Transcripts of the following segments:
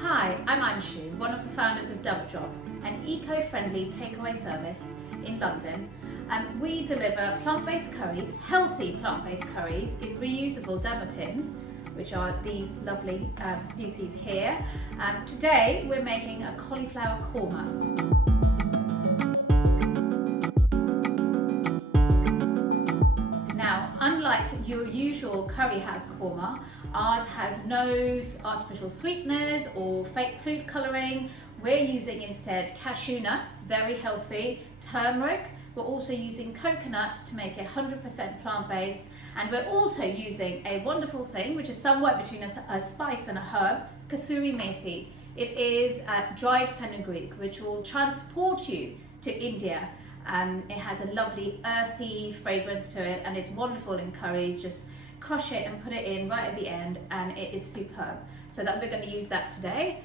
Hi, I'm Anshu, one of the founders of DabbaDrop, an eco-friendly takeaway service in London. We deliver plant-based curries, healthy plant-based curries in reusable Dabba tins, which are these lovely beauties here. Today we're making a cauliflower korma. Now, unlike your usual curry house korma, ours has no artificial sweeteners or fake food colouring. We're using instead cashew nuts, very healthy, turmeric. We're also using coconut to make it 100% plant-based, and we're also using a wonderful thing which is somewhere between a spice and a herb, kasuri methi. It is dried fenugreek, which will transport you to India. It has a lovely earthy fragrance to it, and it's wonderful in curries. Just crush it and put it in right at the end, and it is superb. So that we're going to use that today.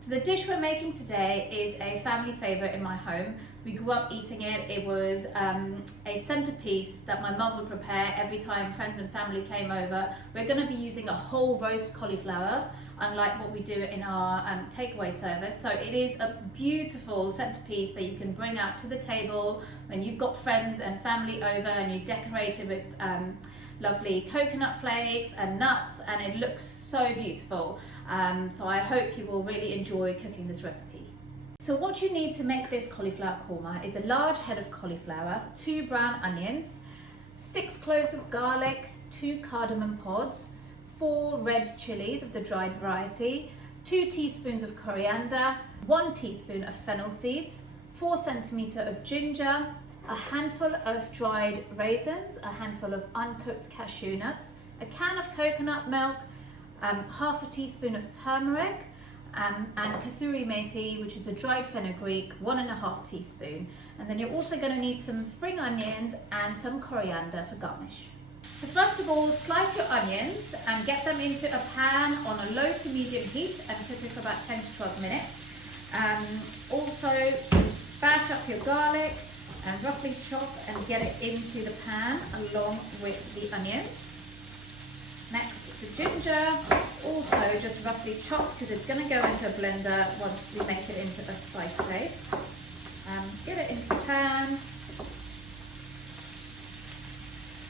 So the dish we're making today is a family favorite in my home. We grew up eating it. It was a centerpiece that my mum would prepare every time friends and family came over. We're going to be using a whole roast cauliflower, unlike what we do in our takeaway service. So it is a beautiful centerpiece that you can bring out to the table when you've got friends and family over, and you decorate it with lovely coconut flakes and nuts, and it looks so beautiful. So I hope you will really enjoy cooking this recipe. So what you need to make this cauliflower korma is a large head of cauliflower, 2 brown onions, 6 cloves of garlic, 2 cardamom pods, 4 red chilies of the dried variety, 2 teaspoons of coriander, 1 teaspoon of fennel seeds, 4 centimetres of ginger, a handful of dried raisins, a handful of uncooked cashew nuts, a can of coconut milk, half a teaspoon of turmeric, and kasuri methi, which is the dried fenugreek, 1.5 teaspoon. And then you're also going to need some spring onions and some coriander for garnish. So first of all, slice your onions and get them into a pan on a low to medium heat and cook it for about 10 to 12 minutes. Also, bash up your garlic and roughly chop and get it into the pan along with the onions. Next, the ginger, also just roughly chop because it's going to go into a blender once we make it into a spice paste. Get it into the pan.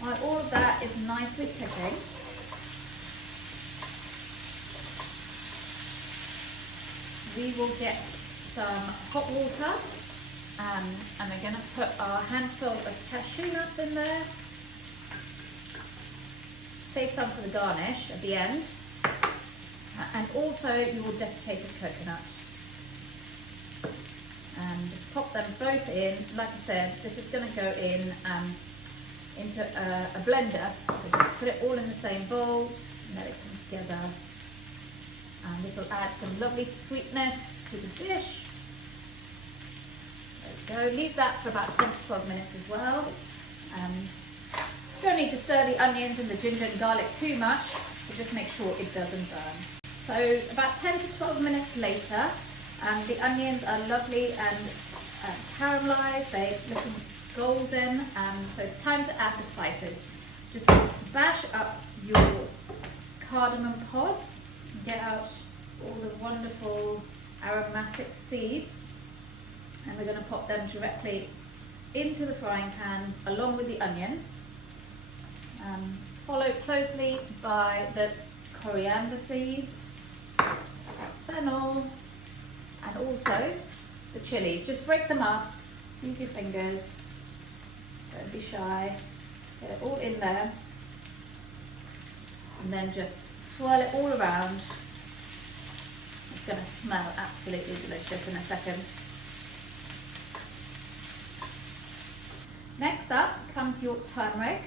While all of that is nicely cooking, we will get some hot water, and we're going to put our handful of cashew nuts in there. Save some for the garnish at the end, and also your desiccated coconut. And just pop them both in. Like I said, this is going to go in into a blender, so just put it all in the same bowl and let it come together. And this will add some lovely sweetness to the dish. There we go. Leave that for about 10 to 12 minutes as well. Don't need to stir the onions and the ginger and garlic too much, but just make sure it doesn't burn. So about 10 to 12 minutes later, the onions are lovely and caramelized. They're looking golden, so it's time to add the spices. Just bash up your cardamom pods, get out all the wonderful aromatic seeds, and we're going to pop them directly into the frying pan along with the onions. Followed closely by the coriander seeds, fennel, and also the chilies. Just break them up, use your fingers, don't be shy, get it all in there, and then just swirl it all around. It's going to smell absolutely delicious in a second. Next up comes your turmeric.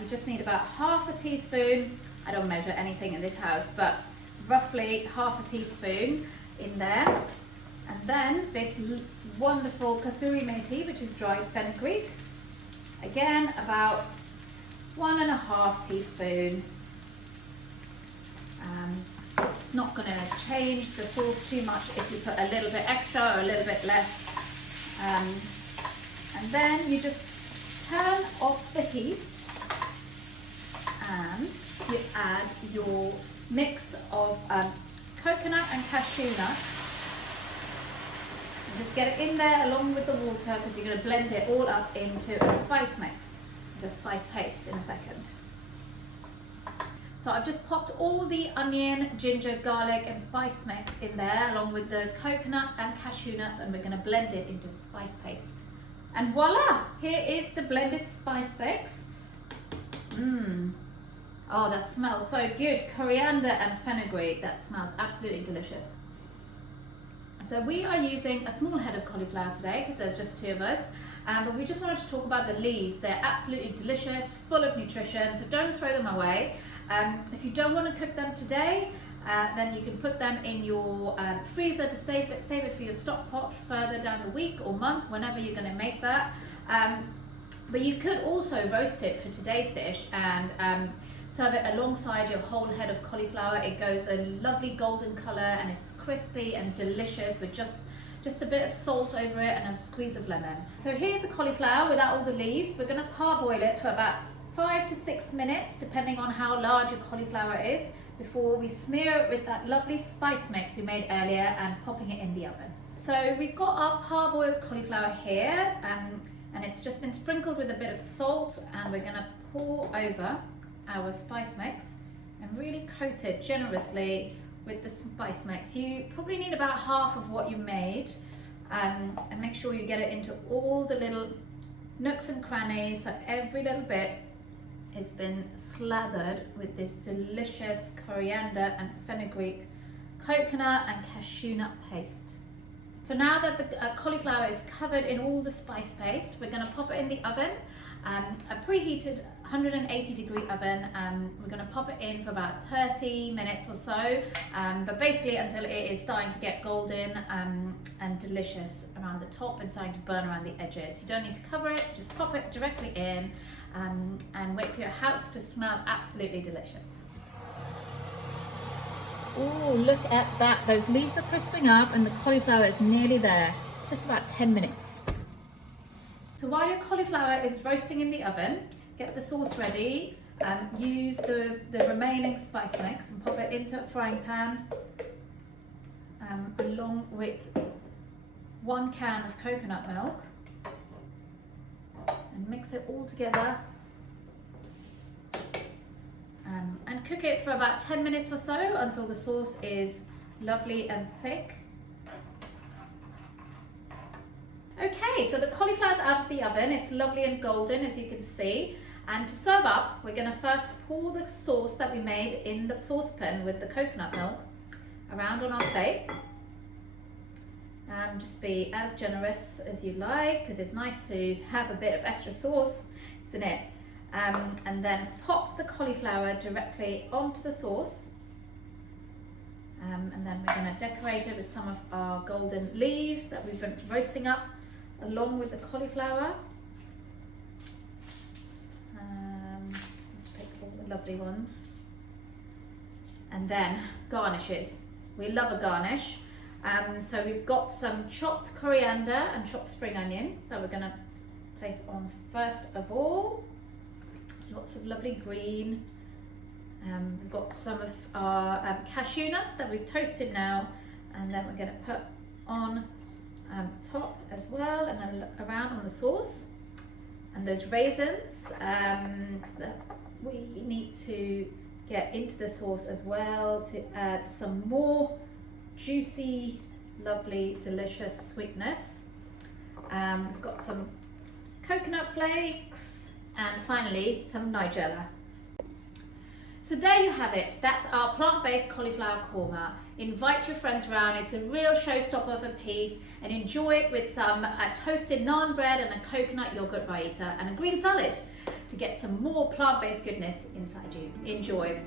You just need about half a teaspoon. I don't measure anything in this house, but roughly half a teaspoon in there. And then this wonderful kasuri methi, which is dried fenugreek. Again, about 1.5 teaspoon. It's not going to change the sauce too much if you put a little bit extra or a little bit less. And then you just turn off the heat and you add your mix of coconut and cashew nuts. And just get it in there along with the water because you're going to blend it all up into a spice mix, into a spice paste in a second. So I've just popped all the onion, ginger, garlic and spice mix in there along with the coconut and cashew nuts, and we're going to blend it into a spice paste. And voila! Here is the blended spice mix. Oh, that smells so good. Coriander and fenugreek, that smells absolutely delicious. So we are using a small head of cauliflower today because there's just 2 of us. But we just wanted to talk about the leaves. They're absolutely delicious, full of nutrition, so don't throw them away. If you don't want to cook them today, then you can put them in your freezer to save it for your stock pot further down the week or month, whenever you're going to make that. But you could also roast it for today's dish and serve it alongside your whole head of cauliflower. It goes a lovely golden colour and it's crispy and delicious with just a bit of salt over it and a squeeze of lemon. So here's the cauliflower without all the leaves. We're going to parboil it for about 5 to 6 minutes, depending on how large your cauliflower is, before we smear it with that lovely spice mix we made earlier and popping it in the oven. So we've got our parboiled cauliflower here, and it's just been sprinkled with a bit of salt, and we're going to pour over our spice mix and really coat it generously with the spice mix. You probably need about half of what you made, and make sure you get it into all the little nooks and crannies, so every little bit has been slathered with this delicious coriander and fenugreek, coconut and cashew nut paste. So now that the cauliflower is covered in all the spice paste, we're going to pop it in the oven, a preheated 180 degree oven. We're going to pop it in for about 30 minutes or so, but basically until it is starting to get golden and delicious around the top and starting to burn around the edges. You don't need to cover it, just pop it directly in and wait for your house to smell absolutely delicious. Oh, look at that. Those leaves are crisping up and the cauliflower is nearly there. Just about 10 minutes. So while your cauliflower is roasting in the oven, get the sauce ready. Use the remaining spice mix and pop it into a frying pan along with 1 can of coconut milk, and mix it all together and cook it for about 10 minutes or so until the sauce is lovely and thick. Okay, so the cauliflower's out of the oven. It's lovely and golden, as you can see. And to serve up, we're going to first pour the sauce that we made in the saucepan with the coconut milk around on our plate. Just be as generous as you like, because it's nice to have a bit of extra sauce, isn't it? And then pop the cauliflower directly onto the sauce. And then we're going to decorate it with some of our golden leaves that we've been roasting up along with the cauliflower. Let's pick all the lovely ones. And then garnishes. We love a garnish. So we've got some chopped coriander and chopped spring onion that we're going to place on first of all. Lots of lovely green. We've got some of our cashew nuts that we've toasted now, and then we're going to put on top as well and then around on the sauce. And those raisins that we need to get into the sauce as well to add some more juicy, lovely, delicious sweetness. We've got some coconut flakes and finally some nigella. So there you have it. That's our plant-based cauliflower korma. Invite your friends around. It's a real showstopper of a piece, and enjoy it with some toasted naan bread and a coconut yogurt raita and a green salad to get some more plant-based goodness inside you. Enjoy.